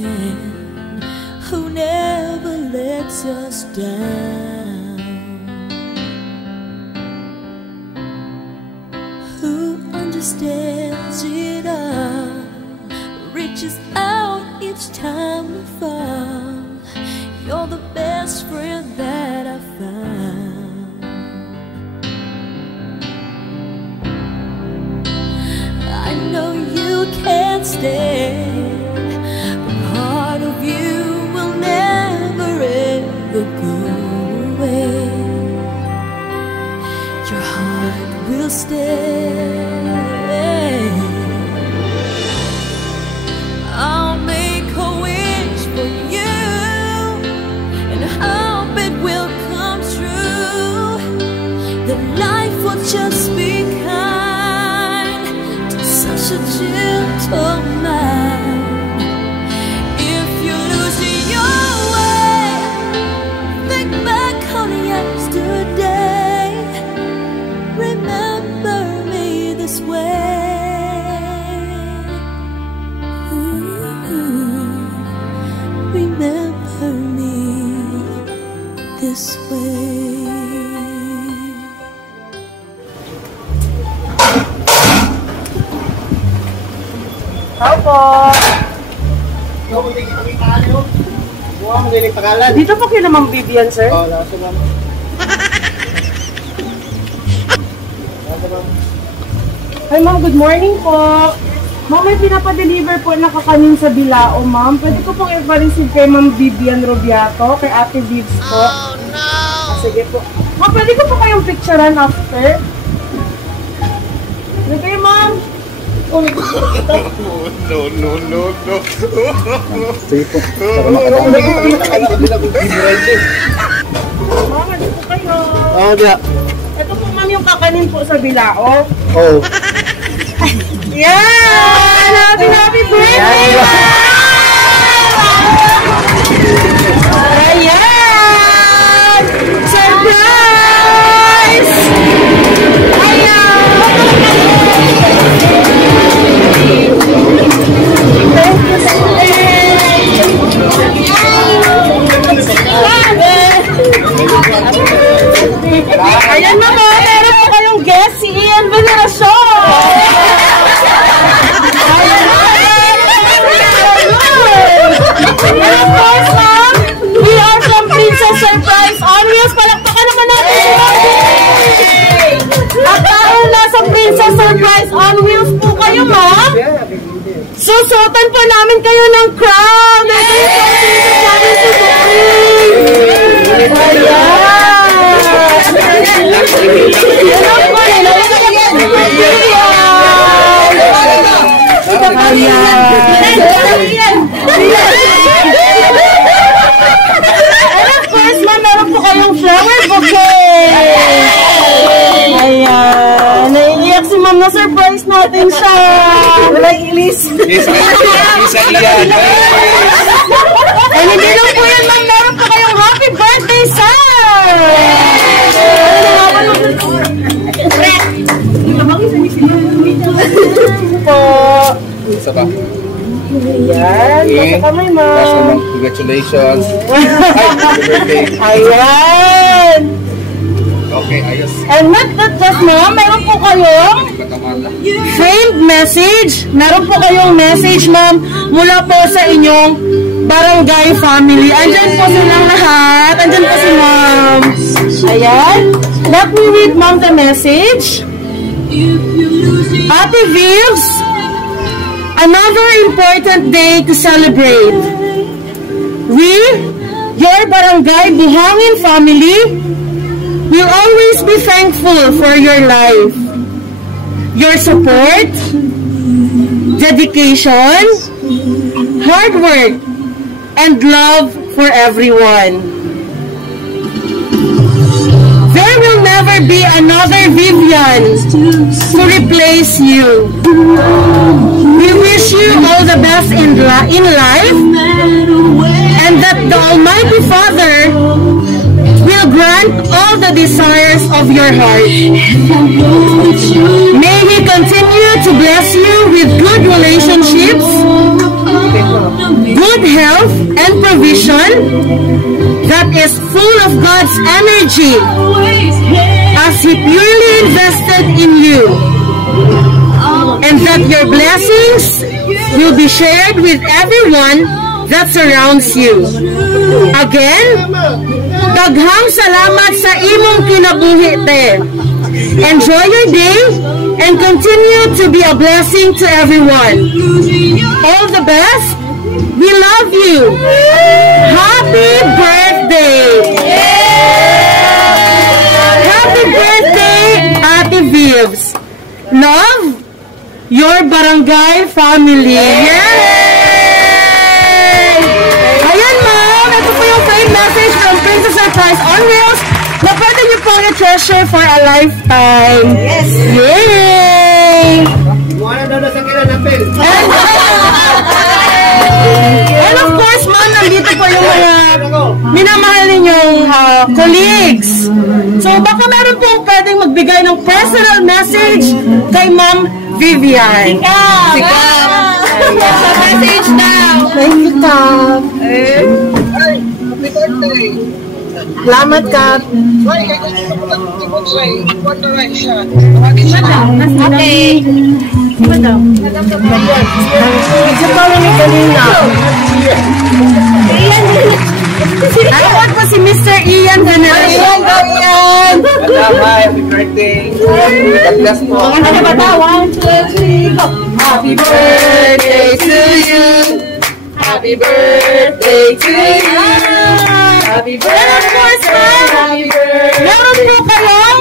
friend who never lets us down, who understands it all, reaches out each time we fall. You're the best friend that I found. I know you can't stay, but part of you will never ever go away. Your heart will stay. I'll make a wish for you and hope it will come true, that life will just be kind to such a gentle man. If you lose your way, think back on yesterday. Remember me this way. Remember me this way. Opo. Dito po kayo namang Vivian, sir? Oo, nasa ma'am. Hi ma'am, good morning po. Ma'am, may pinapadeliver po na kakanin sa Bilao, ma'am. Pwede ko pong i-receive kay Ma'am Vivian Robiato, kay Ate Vibs po. Oh, no! Sige po. Ma'am, pwede ko po kayong picturean after? Sige kayo, ma'am. Oh, no. Sige po. Ma'am, ano po kayo? Oo, diya. Ito po, ma'am, yung kakanin po sa Bilao. Oo. Yan! Happy birthday! Ayan! Surprise! Ayan! Thank you so much! Ayan mama, meron po kayong guest, si Ian Veneracion! And of course, ma'am, we are from Princess Surprise on Wheels. Palakpakan naman natin si Ma'am. At dahil nasa Princess Surprise on Wheels po kayo, ma'am, susutan po namin kayo ng crown. Ito yung Princess namin si Boring. And of course, ma'am, meron po kayong flower bouquet. Ayan. Naiiyak si ma'am na surprise natin siya. Walang ilis. Isa iyan. And hindi lang po yan, ma'am. Meron po kayong happy birthday, sir. Po. Isa ba? Ayan. Basta kamay, ma'am. Congratulations. Happy birthday. Ayan. Okay, ayos. And not that just, ma'am, meron po kayong framed message. Meron po kayong message, ma'am, mula po sa inyong barangay family. Andyan po silang lahat. Andyan po si ma'am. Ayan. Let me read, ma'am, the message. Ate Vibs, another important day to celebrate. We, your barangay Buhangin family, will always be thankful for your life, your support, dedication, hard work, and love for everyone. There will never be another Vivian to replace you. We wish you all the best in life, and that the Almighty Father will grant all the desires of your heart. May He continue to bless you with good relationships, good health and provision that is full of God's energy as He purely invested in you, and that your blessings will be shared with everyone that surrounds you. Again, daghang salamat sa imong kinabuhi te. Enjoy your day and continue to be a blessing to everyone. All the best. We love you. Happy birthday. Happy birthday, Ate Vibs. Love, your barangay family. Yay! Ayan, ma'am. Ito po yung frame message from Princess Surprise on Wheels na pwede niyo pong i-treasure for a lifetime. Yes! Yay! And of course, ma'am, nandito po yung mga minamahal ninyong colleagues. So, baka meron pong pwedeng magbigay ng personal message kay Ma'am Vivian. Sikap! Message now! Thank you, Kap. Happy birthday! Salamat, Kap. Okay. Madam. Isa pa rin ni kanina. Ayan po si Mr. Ian Ganyan. Ian Ganyan. Madam, happy birthday. God bless po. Ano ba ba? 1, 2, 3, go. Happy birthday to you. Happy birthday to you. Happy birthday. And of course, ma'am, meron po kayong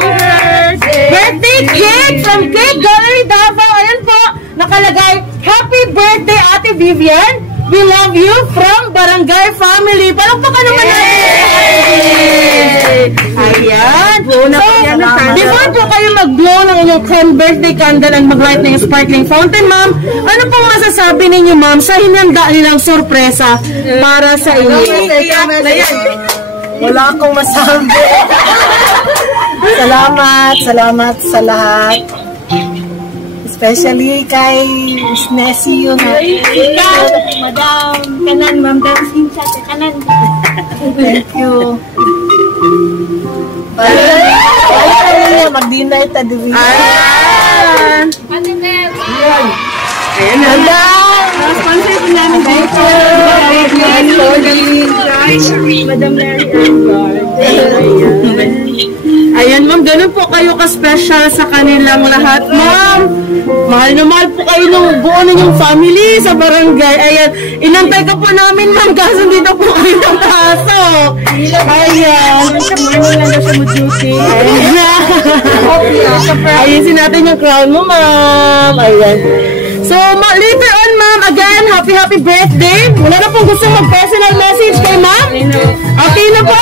birthday cake from Cake Gallery Davao. Ayan po, nakalagay, Happy Birthday, Ate Vivian. We love you from Barangay Family. Palakpakan naman natin. Ayan. So, before po kayo mag-blow ng inyong crown birthday candle and mag-light ng sparkling fountain, ma'am, ano pong masasabi ninyo, ma'am, sa hinanda nilang sorpresa para sa inyo? Wala akong masabi. Salamat sa lahat. Especially kay Miss Nessie yung Madam, kanan, ma'am, kanan. thank you. Bye. Mag-dinner ta diri. Ayan. Ayan na. Sponsor po namin dito. Madam Mary Ayan, ma'am, ganun po kayo ka-special sa kanilang lahat, ma'am. Mahal na mahal po kayo ng buo ninyong family sa barangay. Ayan, inantay ka po namin, ma'am, kaso dito po kayo napasok. Ayan. Ayusin natin yung crown mo, ma'am. Ayan. So, later on, ma'am, again, happy birthday. Wala na pong gusto mag-personal message kay ma'am? Okay na po.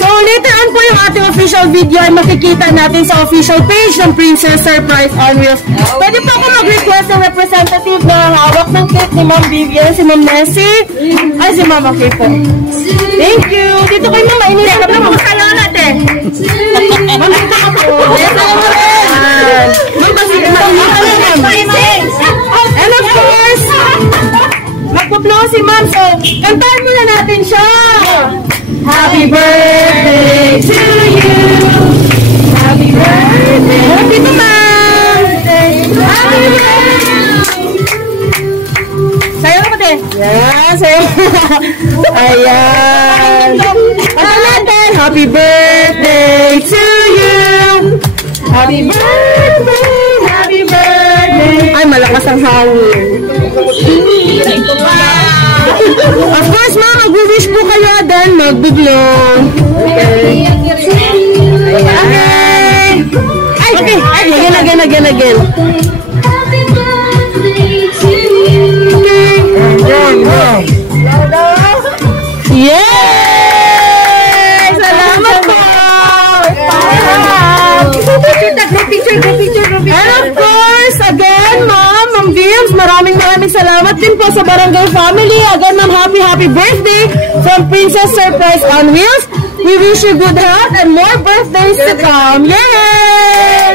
So, later on po yung ating official video ay makikita natin sa official page ng Princess Surprise on Wheels. Pwede po ako mag-request ng representative na hawak ng cake ni Ma'am Vivian, si Ma'am Nessie. Ay, si Ma'am, okay po. Thank you. Dito kayo, Ma'am, mainit na po. Masala natin. Ma'am, dito ka po. Yes, Ma'am, kasi and of course, magpo-blow si Ma'am. So, kantahan muna natin siya. Happy birthday to you. Happy birthday. Happy to Ma'am. Happy birthday. Sayo ka te. Yeah, sayo. Ayan. Kanta natin. Happy birthday to you. Happy birthday. Happy birthday. Ay, malakas ang hangin. Of course, ma'am, mag-wish po kayo, then mag-blow. Okay. Okay. Again. Yay! Salamat po! Picture. And of course, again, Ma'am Vibs, maraming salamat din po sa Barangay Family. Again, ma'am, happy birthday from Princess Surprise on Wheels. We wish you good health and more birthdays to come. Yay!